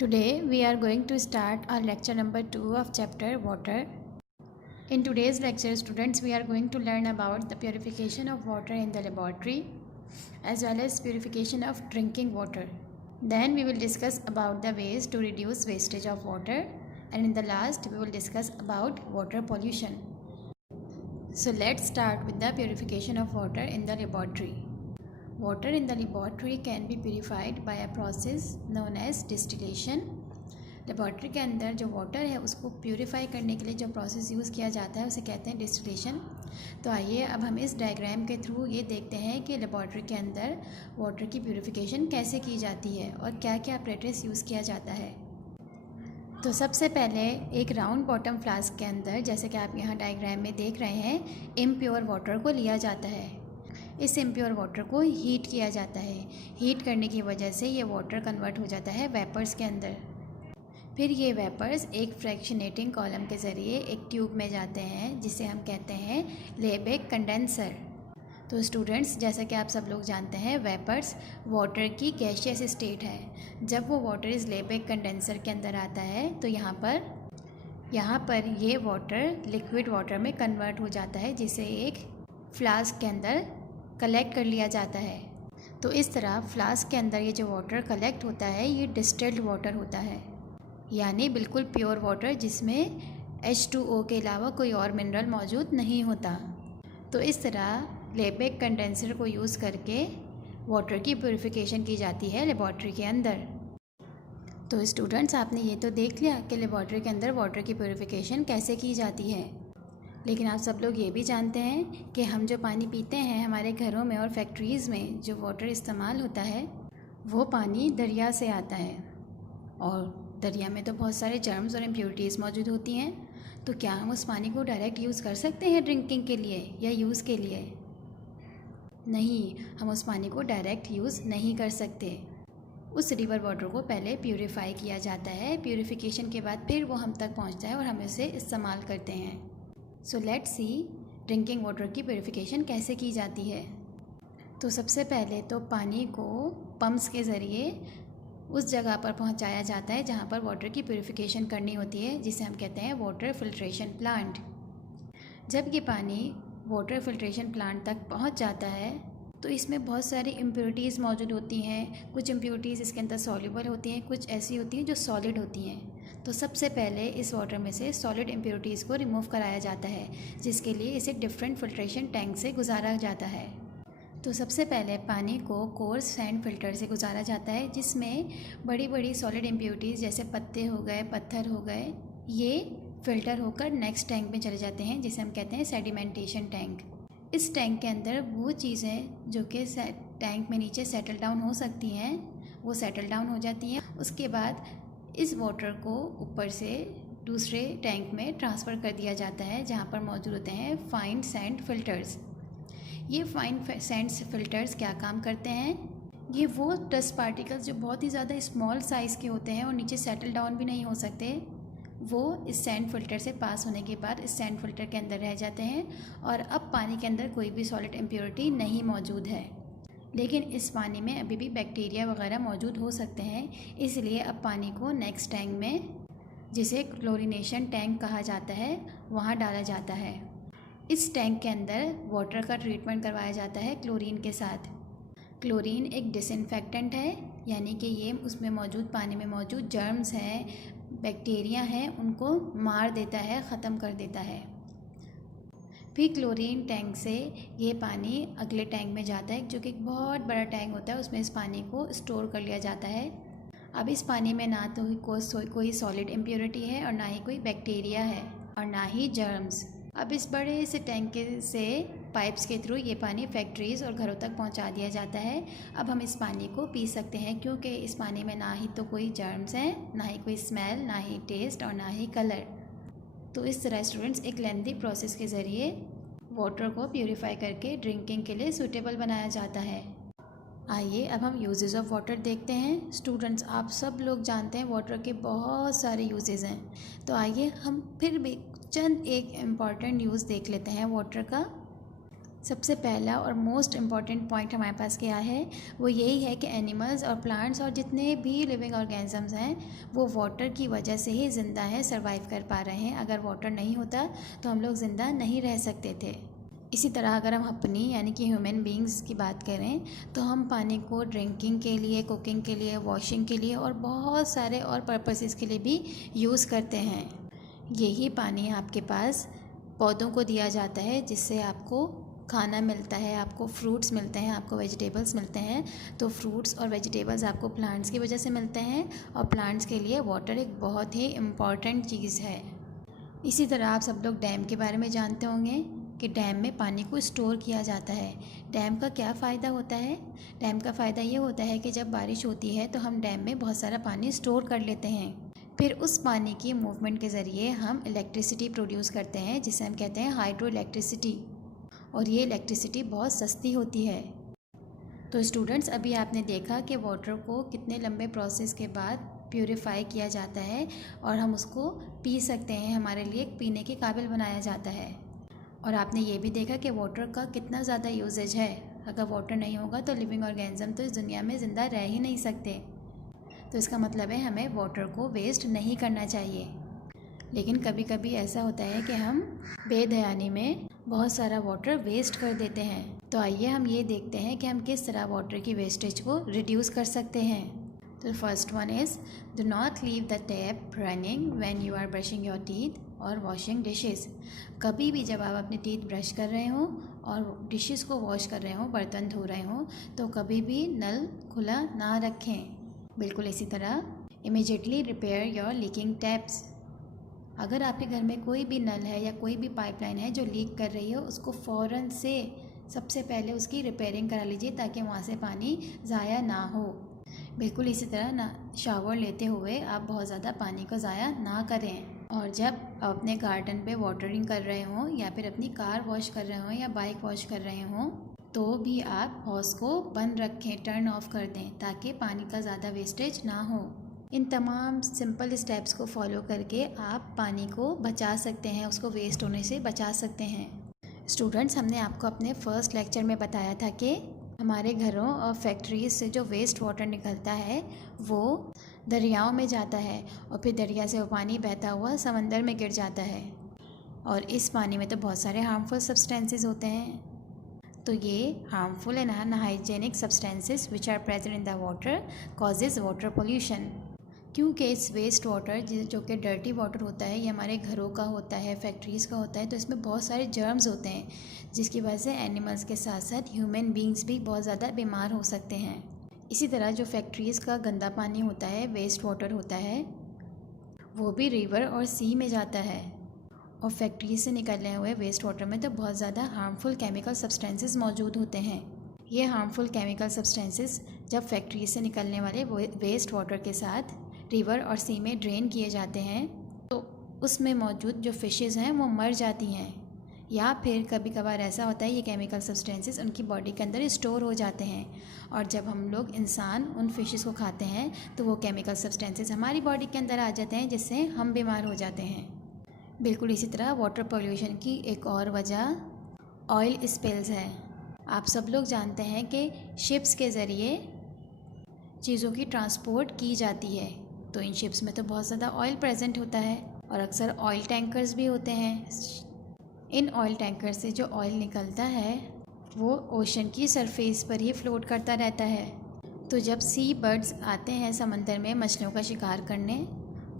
Today we are going to start our lecture number 2 of chapter water. In today's lecture, students, we are going to learn about the purification of water in the laboratory as well as purification of drinking water. Then we will discuss about the ways to reduce wastage of water, and in the last we will discuss about water pollution. So let's start with the purification of water in the laboratory. Water in the laboratory can be purified by a process known as distillation. Laboratory के अंदर जो water है उसको purify करने के लिए जो process use किया जाता है उसे कहते हैं डिस्टिलेशन। तो आइए अब हम इस डायग्राम के थ्रू ये देखते हैं कि लेबॉर्ट्री के अंदर वाटर की प्यूरिफिकेशन कैसे की जाती है और क्या क्या अपरेटस यूज़ किया जाता है। तो सबसे पहले एक राउंड बॉटम फ्लास्क के अंदर, जैसे कि आप यहाँ डायग्राम में देख रहे हैं, इम्प्योर वाटर को लिया जाता है। इस इम्प्योर वाटर को हीट किया जाता है। हीट करने की वजह से ये वाटर कन्वर्ट हो जाता है वेपर्स के अंदर। फिर ये वेपर्स एक फ्रैक्शनेटिंग कॉलम के ज़रिए एक ट्यूब में जाते हैं जिसे हम कहते हैं लेबेक कंडेंसर। तो स्टूडेंट्स, जैसा कि आप सब लोग जानते हैं, वेपर्स वाटर की गैसियस स्टेट है। जब वो वाटर इस लेबेक कंडेंसर के अंदर आता है तो यहाँ पर ये वाटर लिक्विड वाटर में कन्वर्ट हो जाता है, जिसे एक फ्लास्क के अंदर कलेक्ट कर लिया जाता है। तो इस तरह फ्लास्क के अंदर ये जो वाटर कलेक्ट होता है ये डिस्टिल्ड वाटर होता है, यानी बिल्कुल प्योर वाटर जिसमें H2O के अलावा कोई और मिनरल मौजूद नहीं होता। तो इस तरह लेबेक कंडेंसर को यूज़ करके वाटर की प्यूरिफिकेशन की जाती है लेबॉर्ट्री के अंदर। तो स्टूडेंट्स, आपने ये तो देख लिया कि लेबॉर्ट्री के अंदर वाटर की प्यूरिफिकेशन कैसे की जाती है, लेकिन आप सब लोग ये भी जानते हैं कि हम जो पानी पीते हैं हमारे घरों में और फैक्ट्रीज़ में जो वाटर इस्तेमाल होता है वो पानी दरिया से आता है, और दरिया में तो बहुत सारे जर्म्स और इम्प्योरिटीज़ मौजूद होती हैं। तो क्या हम उस पानी को डायरेक्ट यूज़ कर सकते हैं ड्रिंकिंग के लिए या यूज़ के लिए? नहीं, हम उस पानी को डायरेक्ट यूज़ नहीं कर सकते। उस रिवर वाटर को पहले प्यूरिफाई किया जाता है। प्यूरिफिकेशन के बाद फिर वो हम तक पहुंचता है और हम इसे इस्तेमाल करते हैं। So let's see drinking water की प्यूरिफिकेशन कैसे की जाती है। तो सबसे पहले तो पानी को पम्प्स के ज़रिए उस जगह पर पहुंचाया जाता है जहां पर वाटर की प्यूरिफिकेशन करनी होती है, जिसे हम कहते हैं वाटर फिल्ट्रेशन प्लांट। जब ये पानी वाटर फिल्ट्रेशन प्लांट तक पहुंच जाता है तो इसमें बहुत सारी इम्प्योरिटीज़ मौजूद होती हैं। कुछ इम्प्योरिटीज़ इसके अंदर सॉल्युबल होती हैं, कुछ ऐसी होती हैं जो सॉलिड होती हैं। तो सबसे पहले इस वाटर में से सॉलिड इम्प्योरिटीज़ को रिमूव कराया जाता है, जिसके लिए इसे डिफरेंट फिल्ट्रेशन टैंक से गुजारा जाता है। तो सबसे पहले पानी को कोर्स सैंड फिल्टर से गुजारा जाता है, जिसमें बड़ी बड़ी सॉलिड इम्प्योरिटीज़ जैसे पत्ते हो गए, पत्थर हो गए, ये फ़िल्टर होकर नेक्स्ट टैंक में चले जाते हैं, जिसे हम कहते हैं सेडिमेंटेशन टैंक। इस टैंक के अंदर वो चीज़ें जो कि टैंक में नीचे सेटल डाउन हो सकती हैं वो सेटल डाउन हो जाती हैं। उसके बाद इस वाटर को ऊपर से दूसरे टैंक में ट्रांसफ़र कर दिया जाता है, जहाँ पर मौजूद होते हैं फाइन सैंड फिल्टर्स। ये फाइन सैंड फिल्टर्स क्या काम करते हैं? ये वो डस्ट पार्टिकल्स जो बहुत ही ज़्यादा स्मॉल साइज़ के होते हैं और नीचे सेटल डाउन भी नहीं हो सकते, वो इस सैंड फिल्टर से पास होने के बाद इस सैंड फिल्टर के अंदर रह जाते हैं, और अब पानी के अंदर कोई भी सॉलिड इम्प्योरिटी नहीं मौजूद है। लेकिन इस पानी में अभी भी बैक्टीरिया वगैरह मौजूद हो सकते हैं, इसलिए अब पानी को नेक्स्ट टैंक में, जिसे क्लोरीनेशन टैंक कहा जाता है, वहाँ डाला जाता है। इस टैंक के अंदर वाटर का ट्रीटमेंट करवाया जाता है क्लोरीन के साथ। क्लोरीन एक डिसइंफेक्टेंट है, यानी कि ये उसमें मौजूद पानी में मौजूद जर्म्स हैं, बैक्टीरिया हैं, उनको मार देता है, ख़त्म कर देता है। फिर क्लोरीन टैंक से ये पानी अगले टैंक में जाता है, जो कि एक बहुत बड़ा टैंक होता है। उसमें इस पानी को स्टोर कर लिया जाता है। अब इस पानी में ना तो कोई सॉलिड इम्प्योरिटी है और ना ही कोई बैक्टीरिया है और ना ही जर्म्स। अब इस बड़े से टैंक से पाइप्स के थ्रू ये पानी फैक्ट्रीज़ और घरों तक पहुंचा दिया जाता है। अब हम इस पानी को पी सकते हैं, क्योंकि इस पानी में ना ही तो कोई जर्म्स हैं, ना ही कोई स्मेल, ना ही टेस्ट और ना ही कलर। तो इस तरह स्टूडेंट्स एक लेंथी प्रोसेस के ज़रिए वाटर को प्यूरिफाई करके ड्रिंकिंग के लिए सूटेबल बनाया जाता है। आइए अब हम यूजेस ऑफ वाटर देखते हैं। स्टूडेंट्स, आप सब लोग जानते हैं वाटर के बहुत सारे यूजेस हैं, तो आइए हम फिर भी चंद एक इम्पॉर्टेंट यूज़ देख लेते हैं वाटर का। सबसे पहला और मोस्ट इम्पॉर्टेंट पॉइंट हमारे पास क्या है, वो यही है कि एनिमल्स और प्लांट्स और जितने भी लिविंग ऑर्गेनिजम्स हैं वो वाटर की वजह से ही ज़िंदा हैं, सर्वाइव कर पा रहे हैं। अगर वाटर नहीं होता तो हम लोग ज़िंदा नहीं रह सकते थे। इसी तरह अगर हम अपनी यानी कि ह्यूमन बींग्स की बात करें तो हम पानी को ड्रिंकिंग के लिए, कुकिंग के लिए, वॉशिंग के लिए और बहुत सारे और पर्पसेस के लिए भी यूज़ करते हैं। यही पानी आपके पास पौधों को दिया जाता है जिससे आपको खाना मिलता है, आपको फ्रूट्स मिलते हैं, आपको वेजिटेबल्स मिलते हैं। तो फ्रूट्स और वेजिटेबल्स आपको प्लांट्स की वजह से मिलते हैं और प्लांट्स के लिए वाटर एक बहुत ही इम्पॉर्टेंट चीज़ है। इसी तरह आप सब लोग डैम के बारे में जानते होंगे कि डैम में पानी को स्टोर किया जाता है। डैम का क्या फ़ायदा होता है? डैम का फ़ायदा ये होता है कि जब बारिश होती है तो हम डैम में बहुत सारा पानी स्टोर कर लेते हैं। फिर उस पानी की मूवमेंट के ज़रिए हम इलेक्ट्रिसिटी प्रोड्यूस करते हैं जिसे हम कहते हैं हाइड्रो इलेक्ट्रिसिटी, और ये इलेक्ट्रिसिटी बहुत सस्ती होती है। तो स्टूडेंट्स, अभी आपने देखा कि वाटर को कितने लंबे प्रोसेस के बाद प्यूरिफाई किया जाता है और हम उसको पी सकते हैं, हमारे लिए पीने के काबिल बनाया जाता है। और आपने ये भी देखा कि वाटर का कितना ज़्यादा यूजेज है। अगर वाटर नहीं होगा तो लिविंग ऑर्गेनिज्म तो इस दुनिया में ज़िंदा रह ही नहीं सकते। तो इसका मतलब है हमें वाटर को वेस्ट नहीं करना चाहिए। लेकिन कभी कभी ऐसा होता है कि हम बेध्यानी में बहुत सारा वाटर वेस्ट कर देते हैं। तो आइए हम ये देखते हैं कि हम किस तरह वाटर की वेस्टेज को रिड्यूस कर सकते हैं। तो first one is do not leave the tap running when you are brushing your teeth और वॉशिंग डिशेस। कभी भी जब आप अपने टीथ ब्रश कर रहे हो और डिशेस को वॉश कर रहे हो, बर्तन धो रहे हो, तो कभी भी नल खुला ना रखें। बिल्कुल इसी तरह immediately repair your leaking taps. अगर आपके घर में कोई भी नल है या कोई भी पाइपलाइन है जो लीक कर रही हो, उसको फ़ौरन से सबसे पहले उसकी रिपेयरिंग करा लीजिए ताकि वहाँ से पानी ज़ाया ना हो। बिल्कुल इसी तरह ना शावर लेते हुए आप बहुत ज़्यादा पानी को ज़ाया ना करें। और जब आप अपने गार्डन पे वाटरिंग कर रहे हों या फिर अपनी कार वॉश कर रहे हों या बाइक वॉश कर रहे हों तो भी आप हॉस को बंद रखें, टर्न ऑफ कर दें ताकि पानी का ज़्यादा वेस्टेज ना हो। इन तमाम सिंपल स्टेप्स को फॉलो करके आप पानी को बचा सकते हैं, उसको वेस्ट होने से बचा सकते हैं। स्टूडेंट्स, हमने आपको अपने फर्स्ट लेक्चर में बताया था कि हमारे घरों और फैक्ट्रीज से जो वेस्ट वाटर निकलता है वो दरियाओं में जाता है और फिर दरिया से वो पानी बहता हुआ समंदर में गिर जाता है और इस पानी में तो बहुत सारे हार्मफुल सब्सटेंसेस होते हैं। तो ये harmful and unhygienic substances which are present in the water causes water pollution. क्योंकि इस वेस्ट वाटर जो कि डर्टी वाटर होता है, ये हमारे घरों का होता है, फैक्ट्रीज़ का होता है, तो इसमें बहुत सारे जर्म्स होते हैं जिसकी वजह से एनिमल्स के साथ साथ ह्यूमन बींग्स भी बहुत ज़्यादा बीमार हो सकते हैं। इसी तरह जो फैक्ट्रीज़ का गंदा पानी होता है, वेस्ट वाटर होता है, वो भी रिवर और सी में जाता है और फैक्ट्रीज से निकलने हुए वेस्ट वाटर में तो बहुत ज़्यादा हार्मफुल केमिकल सब्सटेंसेस मौजूद होते हैं। ये हार्मफुल केमिकल सब्सटेंसेस जब फैक्ट्रीज से निकलने वाले वेस्ट वाटर के साथ रिवर और सी में ड्रेन किए जाते हैं तो उसमें मौजूद जो फ़िशेज़ हैं वो मर जाती हैं, या फिर कभी कभार ऐसा होता है ये केमिकल सब्सटेंसेस उनकी बॉडी के अंदर स्टोर हो जाते हैं और जब हम लोग इंसान उन फिशेस को खाते हैं तो वो केमिकल सब्सटेंसेस हमारी बॉडी के अंदर आ जाते हैं जिससे हम बीमार हो जाते हैं। बिल्कुल इसी तरह वाटर पोल्यूशन की एक और वजह ऑयल स्पिल्स है। आप सब लोग जानते हैं कि शिप्स के ज़रिए चीज़ों की ट्रांसपोर्ट की जाती है, तो इन शिप्स में तो बहुत ज़्यादा ऑयल प्रेजेंट होता है और अक्सर ऑयल टैंकर्स भी होते हैं। इन ऑयल टैंकर से जो ऑयल निकलता है वो ओशन की सरफेस पर ही फ्लोट करता रहता है। तो जब सी बर्ड्स आते हैं समंदर में मछलियों का शिकार करने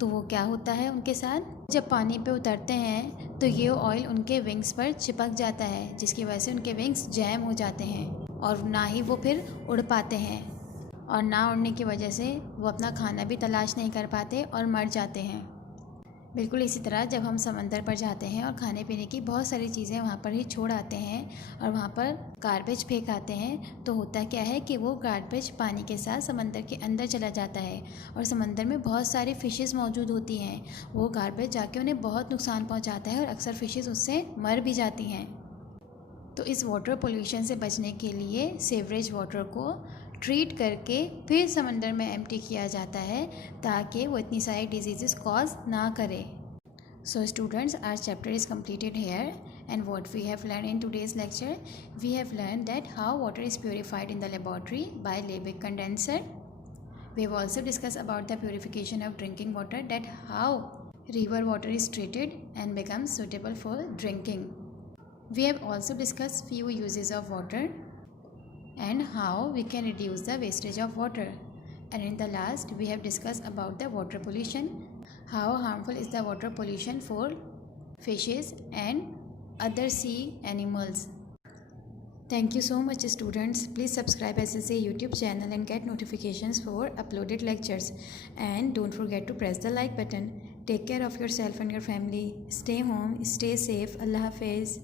तो वो क्या होता है उनके साथ, जब पानी पे उतरते हैं तो ये ऑयल उनके विंग्स पर चिपक जाता है जिसकी वजह से उनके विंग्स जैम हो जाते हैं और ना ही वो फिर उड़ पाते हैं और ना उड़ने की वजह से वो अपना खाना भी तलाश नहीं कर पाते और मर जाते हैं। बिल्कुल इसी तरह जब हम समंदर पर जाते हैं और खाने पीने की बहुत सारी चीज़ें वहाँ पर ही छोड़ आते हैं और वहाँ पर गार्बेज फेंक आते हैं तो होता क्या है कि वो गार्बेज पानी के साथ समंदर के अंदर चला जाता है और समंदर में बहुत सारी फ़िशेज़ मौजूद होती हैं। वो गार्बेज जाके उन्हें बहुत नुकसान पहुँचाता है और अक्सर फ़िशेज़ उससे मर भी जाती हैं। तो इस वाटर पोल्यूशन से बचने के लिए सीवरेज वाटर को ट्रीट करके फिर समंदर में एम्प्टी किया जाता है ताकि वो इतनी सारी डिजीज़ कॉज ना करे। So students, our chapter is completed here And what we have learned in today's lecture, we have learned that how water is purified in the laboratory by Liebig condenser. We have also discussed about the purification of drinking water, that how river water is treated and becomes suitable for drinking. We have also discussed few uses of water and how we can reduce the wastage of water. And in the last, we have discussed about the water pollution, how harmful is the water pollution for fishes and other sea animals. Thank you so much students. Please subscribe SSA YouTube channel and get notifications for uploaded lectures. And don't forget to press the like button. Take care of yourself and your family. Stay home, stay safe. Allah Hafiz.